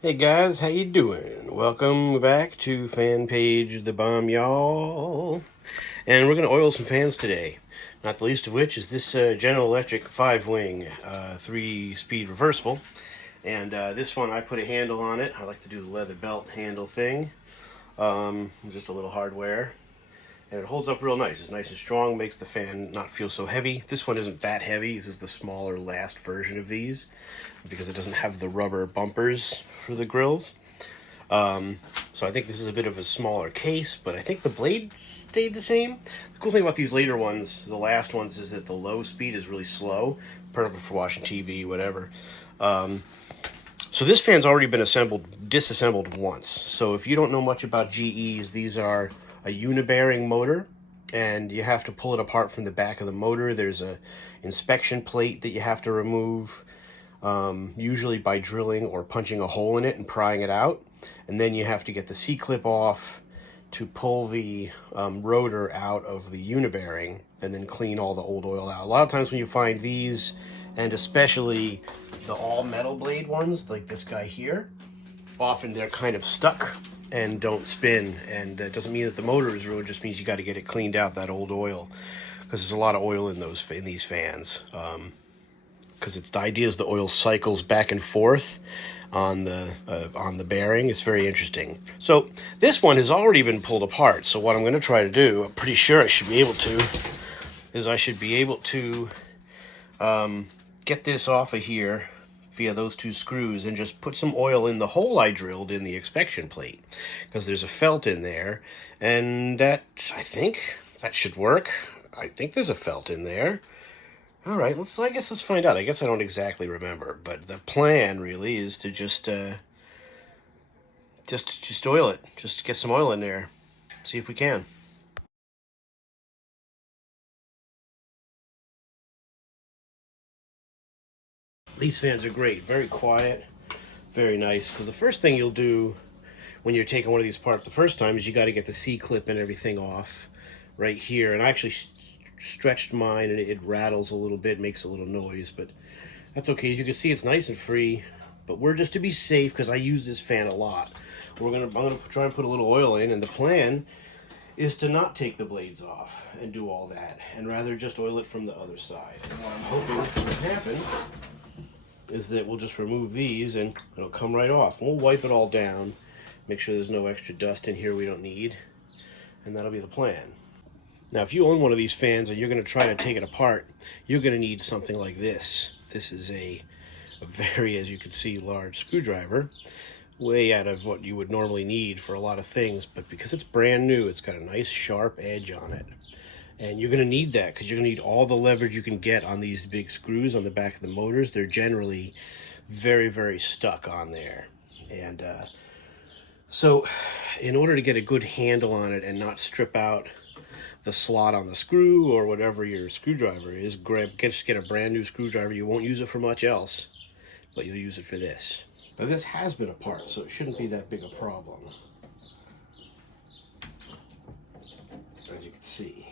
Hey guys, how you doing? Welcome back to fan page The Bomb Y'all. And we're going to oil some fans today. Not the least of which is this General Electric 5-wing 3-speed reversible. And this one, I put a handle on it. I like to do the leather belt handle thing. Just a little hardware. And it holds up real nice. It's nice and strong, makes the fan not feel so heavy. This one isn't that heavy. This is the smaller last version of these because it doesn't have the rubber bumpers for the grills. So I think this is a bit of a smaller case, but I think the blade stayed the same. The cool thing about these later ones, the last ones, is that the low speed is really slow. Perfect for watching TV, whatever. So this fan's already been disassembled once. So if you don't know much about GEs, these are a unibearing motor, and you have to pull it apart from the back of the motor. There's a inspection plate that you have to remove, usually by drilling or punching a hole in it and prying it out. And then you have to get the C-clip off to pull the rotor out of the unibearing and then clean all the old oil out. A lot of times when you find these, and especially the all-metal blade ones, like this guy here, often they're kind of stuck and don't spin, and that doesn't mean that the motor is ruined, it just means you got to get it cleaned out, that old oil, because there's a lot of oil in these fans. Because the idea is the oil cycles back and forth on the bearing. It's very interesting. So this one has already been pulled apart. So what I'm going to try to do, I'm pretty sure I should be able to, is I should be able to get this off of here via those two screws and just put some oil in the hole I drilled in the inspection plate, because there's a felt in there, and I think that should work. I think there's a felt in there. All right, I guess let's find out. I guess I don't exactly remember, but the plan really is to just oil it. Just get some oil in there. See if we can. These fans are great. Very quiet. Very nice. So the first thing you'll do when you're taking one of these apart the first time is you got to get the C-clip and everything off right here. And I actually stretched mine, and it rattles a little bit, makes a little noise, but that's okay. As you can see, it's nice and free. But we're just to be safe, because I use this fan a lot, I'm gonna try and put a little oil in, and the plan is to not take the blades off and do all that, and rather just oil it from the other side. And what I'm hoping will happen is that we'll just remove these and it'll come right off. And we'll wipe it all down, make sure there's no extra dust in here we don't need, and that'll be the plan. Now, if you own one of these fans and you're going to try to take it apart, you're going to need something like this. This is a very, as you can see, large screwdriver, way out of what you would normally need for a lot of things, but because it's brand new, it's got a nice sharp edge on it. And you're going to need that because you're going to need all the leverage you can get on these big screws on the back of the motors. They're generally very, very stuck on there. And so in order to get a good handle on it and not strip out the slot on the screw or whatever your screwdriver is, just get a brand new screwdriver. You won't use it for much else, but you'll use it for this. Now this has been apart, so it shouldn't be that big a problem, as you can see.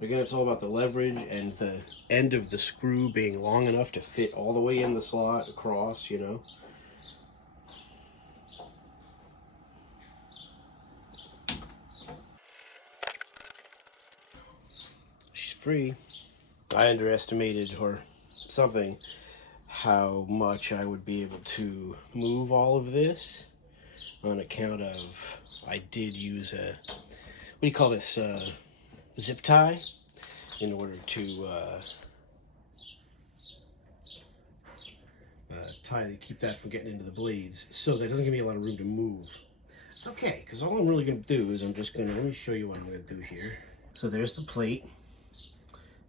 Again, it's all about the leverage and the end of the screw being long enough to fit all the way in the slot across, you know. She's free. I underestimated, or something, how much I would be able to move all of this on account of I did use a, what do you call this, zip tie in order to keep that from getting into the blades, so that doesn't give me a lot of room to move. It's okay, because all I'm really going to do is let me show you what I'm going to do here. So there's the plate,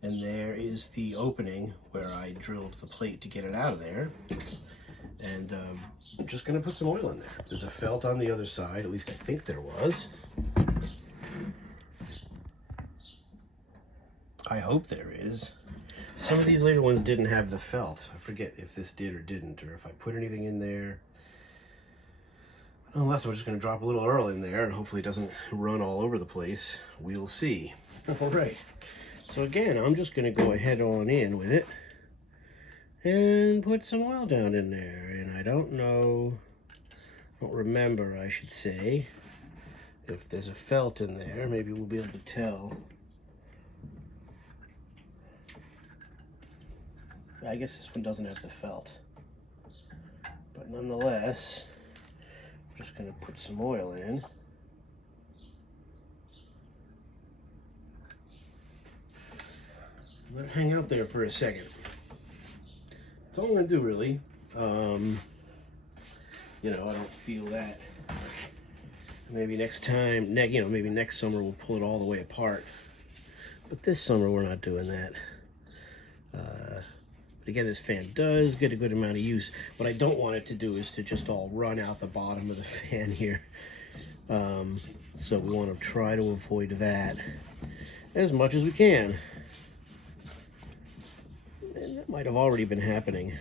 and there is the opening where I drilled the plate to get it out of there. And I'm just going to put some oil in there. There's a felt on the other side, at least I think there was. I hope there is. Some of these later ones didn't have the felt. I forget if this did or didn't, or if I put anything in there. Unless I'm just going to drop a little oil in there and hopefully it doesn't run all over the place. We'll see. All right. So again, I'm just going to go ahead on in with it and put some oil down in there. And I don't know, I don't remember, I should say, if there's a felt in there. Maybe we'll be able to tell. I guess this one doesn't have the felt. But nonetheless, I'm just going to put some oil in. Let it hang out there for a second. That's all I'm going to do, really. You know, I don't feel that. Maybe next time, maybe next summer we'll pull it all the way apart. But this summer we're not doing that. But again, this fan does get a good amount of use. What I don't want it to do is to just all run out the bottom of the fan here. So we want to try to avoid that as much as we can. And that might have already been happening.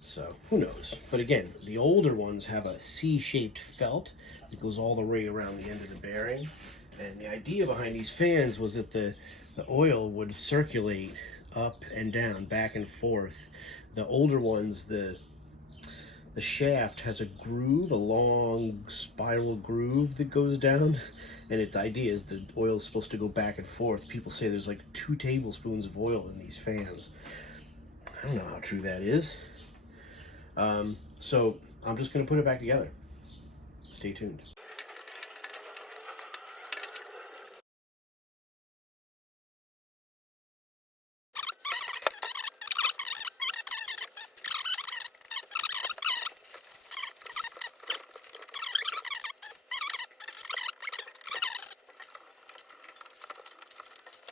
So, who knows? But again, the older ones have a C-shaped felt that goes all the way around the end of the bearing. And the idea behind these fans was that the oil would circulate up and down, back and forth. The older ones, the shaft has a groove, a long spiral groove that goes down. And the idea is the oil is supposed to go back and forth. People say there's like 2 tablespoons of oil in these fans. I don't know how true that is. So I'm just going to put it back together. Stay tuned.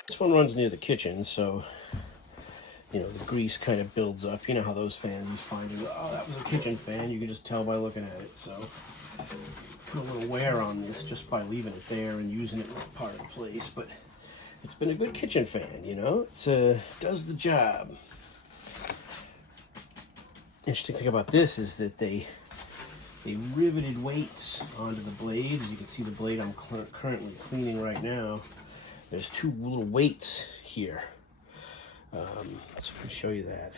This one runs near the kitchen, so you know the grease kind of builds up. You know how those fans you find, oh, that was a kitchen fan. You can just tell by looking at it. So put a little wear on this just by leaving it there and using it in part of the place. But it's been a good kitchen fan, you know. It's does the job. Interesting thing about this is that they riveted weights onto the blades. As you can see, the blade I'm currently cleaning right now. There's 2 little weights here. So I can show you that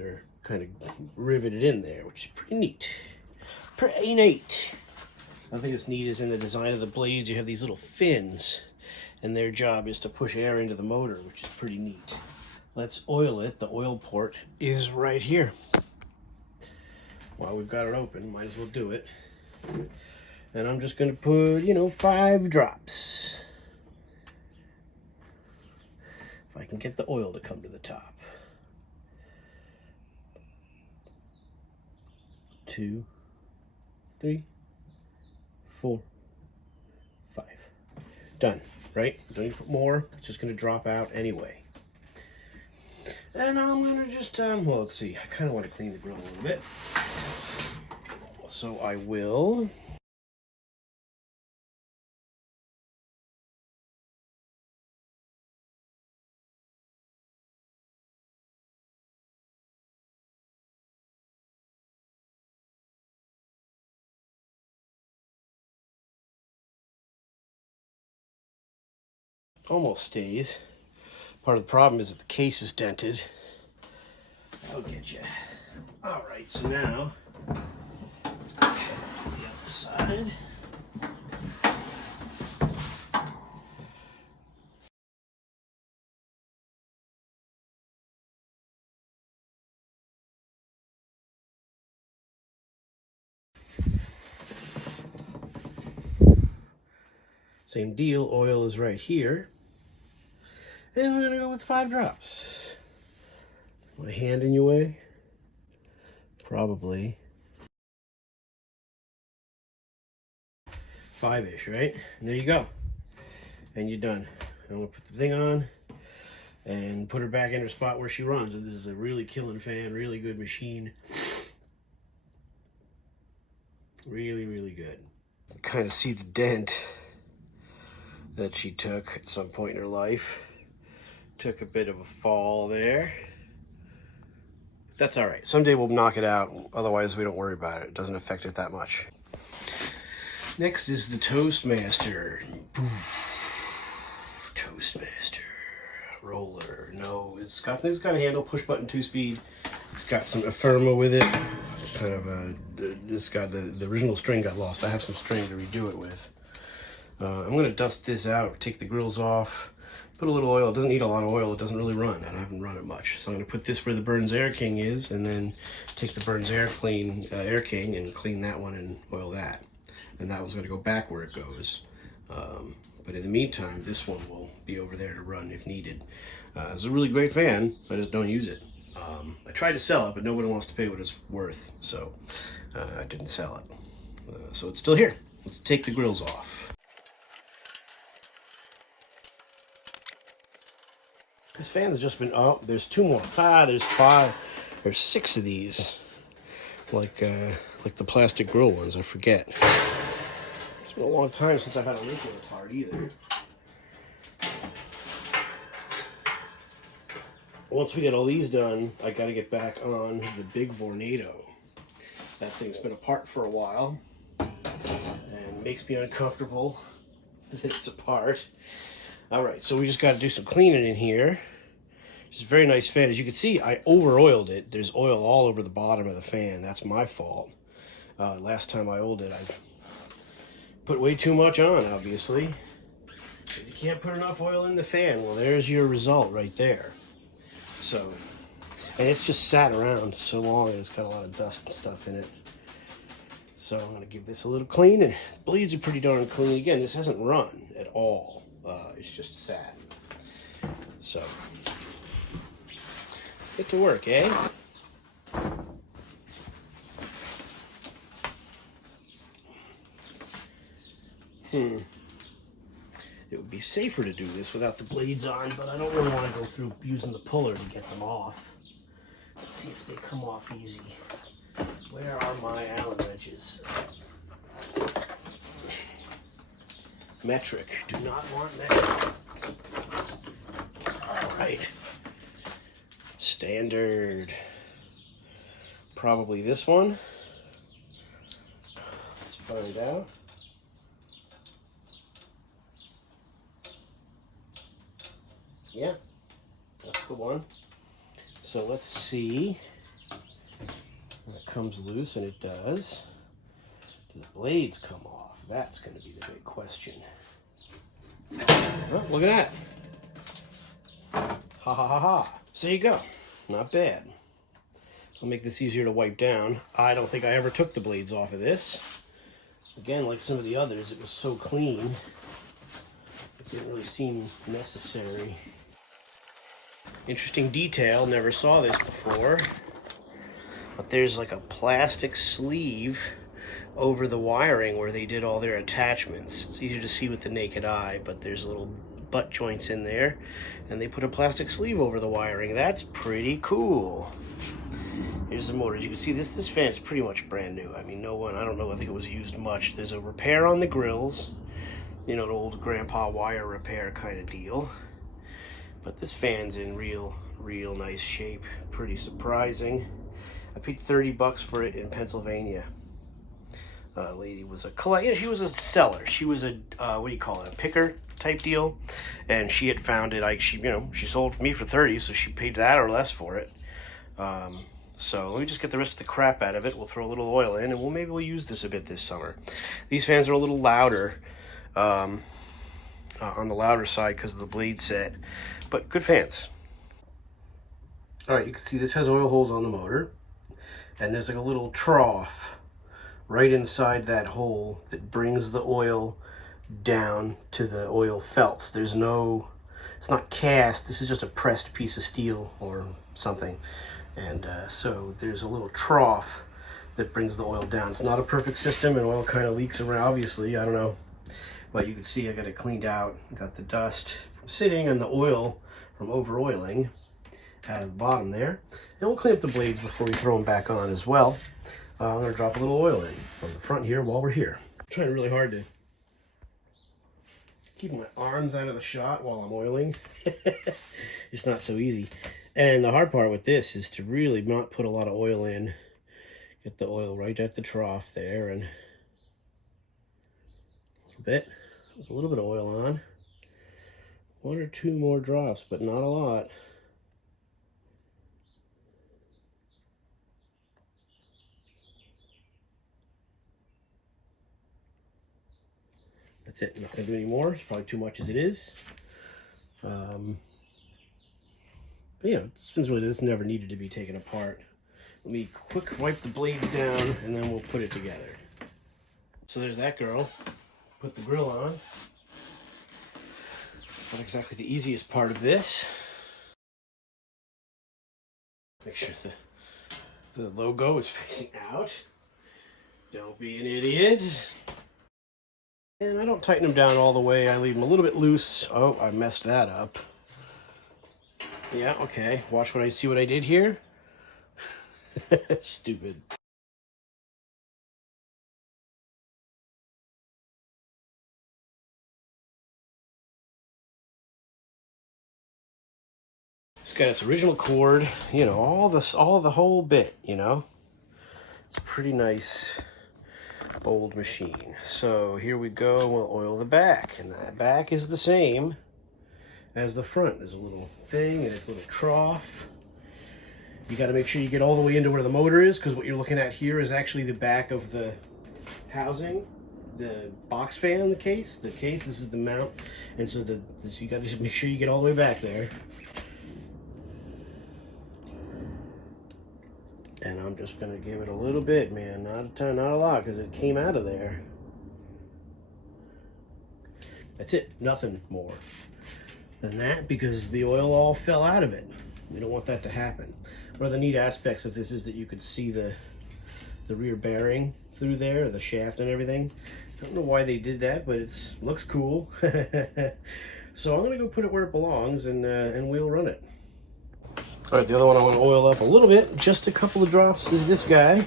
are kind of riveted in there, which is pretty neat. Pretty neat. Another thing that's neat is in the design of the blades, you have these little fins, and their job is to push air into the motor, which is pretty neat. Let's oil it. The oil port is right here. While we've got it open, might as well do it. And I'm just going to put, 5 drops. If I can get the oil to come to the top. 2, 3, 4, 5. Done, right? Don't need to put more. It's just going to drop out anyway. And I'm going to just, well, let's see. I kind of want to clean the grill a little bit. So I will. Almost stays. Part of the problem is that the case is dented. I'll get you. All right, so now let's go ahead to the other side. Same deal, oil is right here. And we're gonna go with 5 drops. My hand in your way? Probably. 5-ish, right? And there you go. And you're done. I'm gonna put the thing on and put her back in her spot where she runs. And this is a really killing fan, really good machine. Really, really good. You can kind of see the dent that she took at some point in her life. Took a bit of a fall there. But that's all right. Someday we'll knock it out. Otherwise, we don't worry about it. It doesn't affect it that much. Next is the Toastmaster. Poof. Toastmaster. roller. No, it's got a handle, push button 2-speed. It's got some Affirma with it. Kind of this got the original string got lost. I have some string to redo it with. I'm going to dust this out, take the grills off, put a little oil. It doesn't need a lot of oil. It doesn't really run. I haven't run it much. So I'm going to put this where the Berns Air King is, and then take the Berns Air King and clean that one and oil that. And that one's going to go back where it goes. But in the meantime, this one will be over there to run if needed. It's a really great fan. I just don't use it. I tried to sell it, but nobody wants to pay what it's worth, so I didn't sell it. So it's still here. Let's take the grills off. This fan's just been, oh, there's 2 more. There's 5, there's 6 of these. Like the plastic grill ones, I forget. It's been a long time since I've had a regular part either. Once we get all these done, I got to get back on the big Vornado. That thing's been apart for a while and makes me uncomfortable that it's apart. All right, so we just got to do some cleaning in here. It's a very nice fan. As you can see, I over-oiled it. There's oil all over the bottom of the fan. That's my fault. Last time I oiled it, I put way too much on, obviously. If you can't put enough oil in the fan, well, there's your result right there. So, and it's just sat around so long, and it's got a lot of dust and stuff in it. So I'm going to give this a little clean, and the blades are pretty darn clean. Again, this hasn't run at all. It's just sat. So, let's get to work, eh? It would be safer to do this without the blades on, but I don't really want to go through using the puller to get them off. Let's see if they come off easy. Where are my Allen wrenches? Metric. Do not want metric. All right. Standard. Probably this one. Let's find out. Yeah, that's the one. So let's see. It comes loose, and it does. Do the blades come off? That's going to be the big question. Oh, look at that. Ha ha ha ha. So there you go. Not bad. I'll make this easier to wipe down. I don't think I ever took the blades off of this. Again, like some of the others, it was so clean. It didn't really seem necessary. Interesting detail, never saw this before, but there's like a plastic sleeve over the wiring where they did all their attachments. It's easy to see with the naked eye, but there's little butt joints in there, and they put a plastic sleeve over the wiring. That's pretty cool. Here's the motor. As you can see, this fan's pretty much brand new. I mean, I don't know, I think it was used much. There's a repair on the grills, you know, an old grandpa wire repair kind of deal. But this fan's in real nice shape. Pretty surprising. I paid $30 for it in Pennsylvania. Lady was she was a seller. She was a what do you call it? A picker type deal. And she had found it. She sold me for $30, so she paid that or less for it. So let me just get the rest of the crap out of it. We'll throw a little oil in, and maybe we'll use this a bit this summer. These fans are a little louder. On the louder side because of the blade set. But good fans. All right, you can see this has oil holes on the motor, and there's like a little trough right inside that hole that brings the oil down to the oil felts. It's not cast, this is just a pressed piece of steel or something. And so there's a little trough that brings the oil down. It's not a perfect system, and oil kind of leaks around, obviously, I don't know. But you can see I got it cleaned out, got the dust from sitting and the oil from over-oiling out of the bottom there. And we'll clean up the blades before we throw them back on as well. I'm going to drop a little oil in on the front here while we're here. I'm trying really hard to keep my arms out of the shot while I'm oiling. It's not so easy. And the hard part with this is to really not put a lot of oil in. Get the oil right at the trough there, and a little bit. There's a little bit of oil on. 1 or 2 more drops, but not a lot. That's it. I'm not going to do any more. It's probably too much as it is. But yeah, this never needed to be taken apart. Let me quick wipe the blades down, and then we'll put it together. So there's that girl. Put the grill on. Not exactly the easiest part of this. Make sure the logo is facing out. Don't be an idiot. And I don't tighten them down all the way. I leave them a little bit loose. Oh, I messed that up. Yeah, okay. Watch what I see what I did here. Stupid. It's got its original cord, you know, all the whole bit, you know. It's a pretty nice old machine. So here we go. We'll oil the back, and that back is the same as the front. There's a little thing, and it's a little trough. You got to make sure you get all the way into where the motor is, because what you're looking at here is actually the back of the housing, the box fan, the case. This is the mount, and so you got to just make sure you get all the way back there. And I'm just gonna give it a little bit, man. Not a ton, not a lot, because it came out of there. That's it. Nothing more than that, because the oil all fell out of it. We don't want that to happen. One of the neat aspects of this is that you could see the rear bearing through there, the shaft and everything. I don't know why they did that, but it looks cool. So I'm gonna go put it where it belongs, and we'll run it. All right, the other one I want to oil up a little bit, just a couple of drops, is this guy.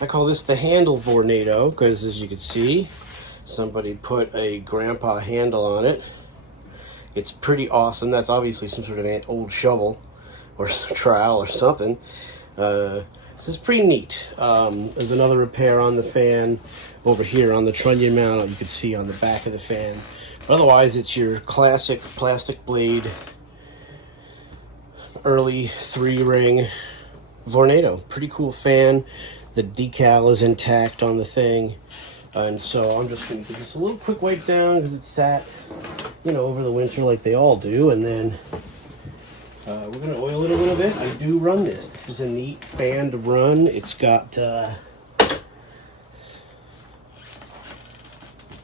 I call this the handle Vornado, because as you can see, somebody put a grandpa handle on it. It's pretty awesome. That's obviously some sort of an old shovel or trowel or something. This is pretty neat. There's another repair on the fan over here on the trunnion mount. You can see on the back of the fan. But otherwise, it's your classic plastic blade, early 3-ring Vornado. Pretty cool fan. The decal is intact on the thing. And so I'm just going to give this a little quick wipe down, because it sat, you know, over the winter like they all do. And then we're going to oil it a little bit. I do run this. This is a neat fan to run. It's got,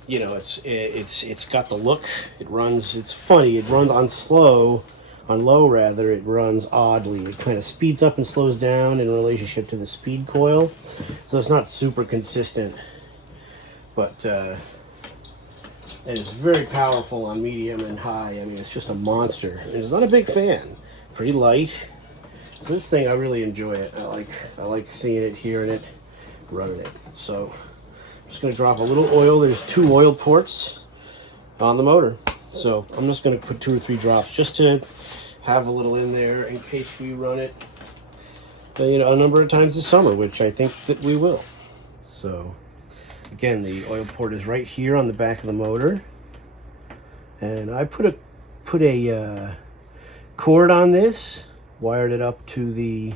you know, it's got the look. It runs, it's funny. It runs on low rather, it runs oddly. It kind of speeds up and slows down in relationship to the speed coil. So it's not super consistent, but and it's very powerful on medium and high. I mean, it's just a monster. And it's not a big fan. Pretty light. So this thing, I really enjoy it. I like seeing it, hearing it, running it. So I'm just gonna drop a little oil. There's 2 oil ports on the motor. So I'm just gonna put 2 or 3 drops just to have a little in there in case we run it, you know, a number of times this summer, which I think that we will. So again, the oil port is right here on the back of the motor, and I put a cord on this, wired it up to the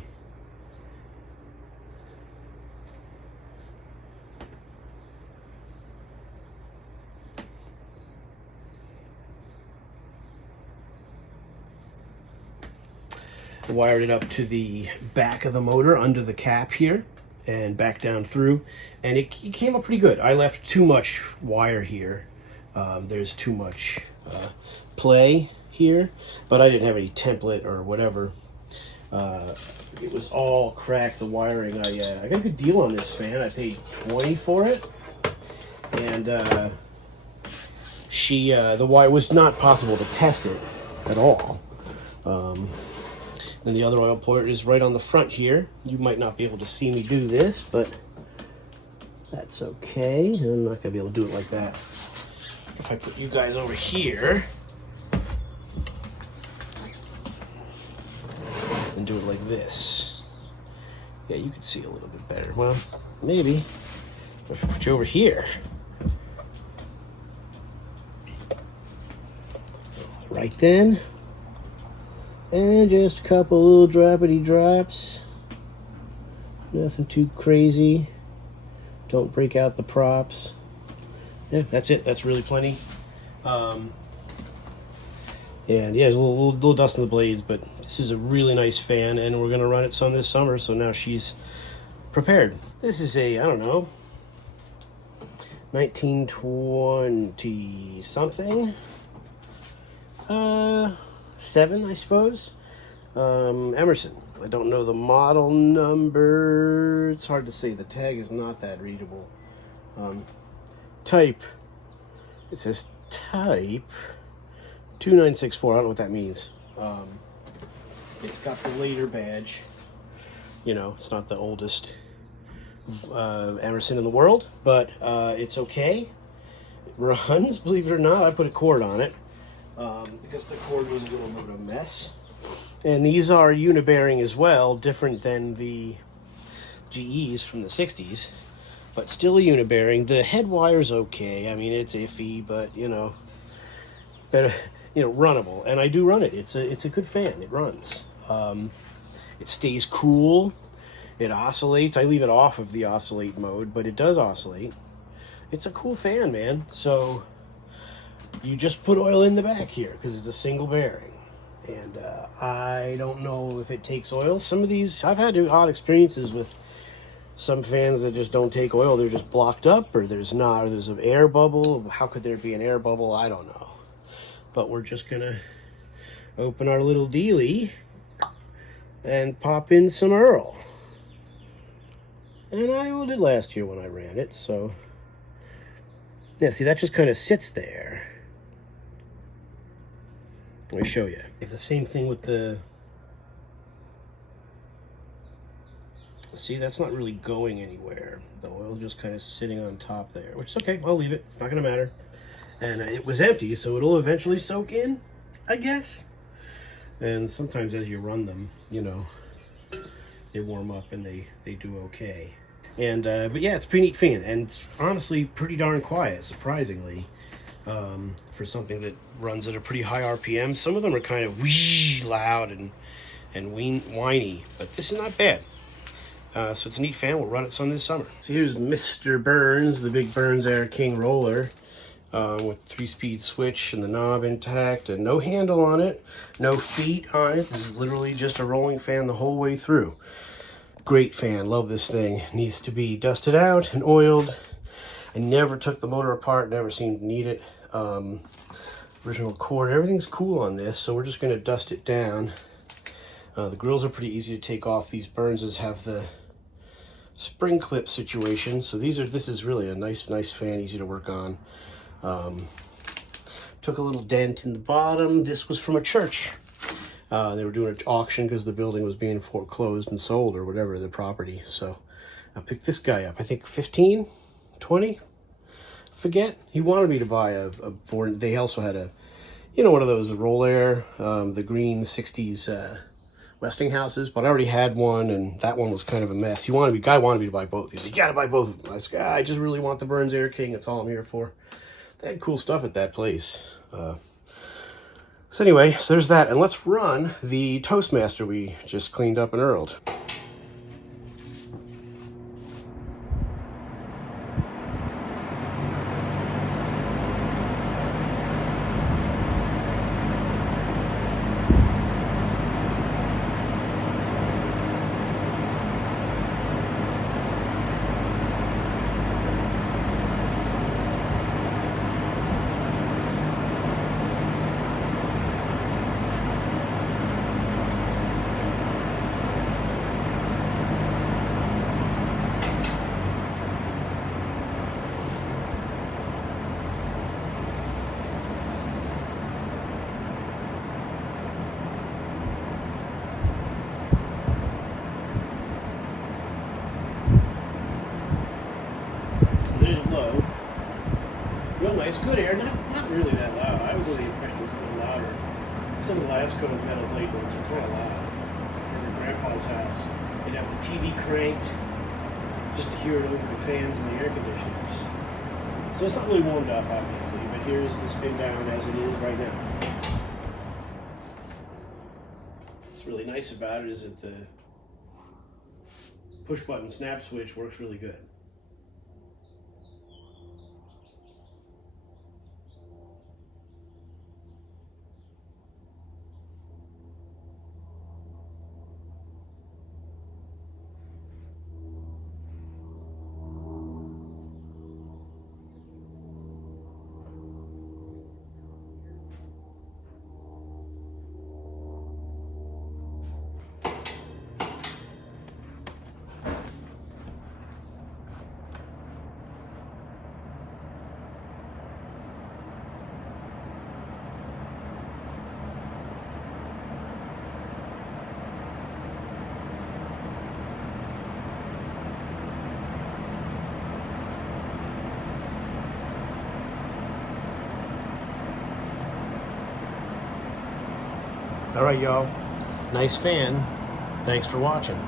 back of the motor under the cap here, and back down through, and it came up pretty good. I left too much wire here. There's too much play here, but I didn't have any template or whatever. It was all cracked, the wiring. I got a good deal on this fan. I paid $20 for it, and the wire was not possible to test it at all. And the other oil port is right on the front here. You might not be able to see me do this, but that's okay. I'm not gonna be able to do it like that. If I put you guys over here and do it like this, yeah, you can see a little bit better. Well, maybe if I put you over here. right then. And just a couple little droppity drops. Nothing too crazy. Don't break out the props. Yeah, that's it. That's really plenty. And yeah, there's a little dust in the blades, but this is a really nice fan, and we're going to run it some this summer, so now she's prepared. This is a, I don't know, 1920 something. 7, I suppose. Emerson. I don't know the model number. It's hard to say. The tag is not that readable. Type. It says type 2964. I don't know what that means. It's got the later badge. You know, it's not the oldest Emerson in the world, but it's okay. It runs, believe it or not. I put a cord on it because the cord was a little bit of a mess. And these are unibearing as well, different than the GEs from the 60s, but still a unibearing. The head wire's okay. I mean, it's iffy, but you know, better, you know, runnable. And I do run it. It's a good fan. It runs. It stays cool. It oscillates. I leave it off of the oscillate mode, but it does oscillate. It's a cool fan, man. So you just put oil in the back here because it's a single bearing. And I don't know if it takes oil. Some of these, I've had odd experiences with some fans that just don't take oil. They're just blocked up, or there's not, or there's an air bubble. How could there be an air bubble? I don't know. But we're just going to open our little dealie and pop in some Earl. And I oiled it last year when I ran it, so yeah, see, that just kind of sits there. Let me show you. If the same thing with the... See, that's not really going anywhere. The oil just kind of sitting on top there, which is okay. I'll leave it. It's not going to matter. And it was empty, so it'll eventually soak in, I guess. And sometimes as you run them, you know, they warm up and they do okay. And but yeah, it's a pretty neat fan, and it's honestly pretty darn quiet, surprisingly. For something that runs at a pretty high RPM. Some of them are kind of whoosh loud and whiny, but this is not bad. So it's a neat fan. We'll run it some this summer. So here's Mr. Berns, the big Berns Air King roller, with 3-speed switch and the knob intact and no handle on it, no feet on it. This is literally just a rolling fan the whole way through. Great fan. Love this thing. Needs to be dusted out and oiled. I never took the motor apart, never seemed to need it. Original cord, everything's cool on this, so we're just going to dust it down. The grills are pretty easy to take off. These Bernses have the spring clip situation, so this is really a nice fan, easy to work on. Took a little dent in the bottom. This was from a church. They were doing an auction because the building was being foreclosed and sold or whatever, the property. So I picked this guy up, I think 15, 20, forget. He wanted me to buy a Vornado. They also had a, you know, one of those roll air, the green 60s Westinghouses, but I already had one, and that one was kind of a mess. Guy wanted me to buy both. He said, you gotta buy both of them. I said, I just really want the Berns Air King. That's all I'm here for. They had cool stuff at that place. So anyway, so there's that, and let's run the Toastmaster we just cleaned up and Earled. There's low. Real nice, good air, not really that loud. I was under the impression it was a little louder. Some of the last coat of metal blade ones are kind of loud. At Grandpa's house, you'd have the TV cranked just to hear it over the fans and the air conditioners. So it's not really warmed up, obviously, but here's the spin down as it is right now. really nice about it is that the push button snap switch works really good. All right, y'all. Nice fan. Thanks for watching.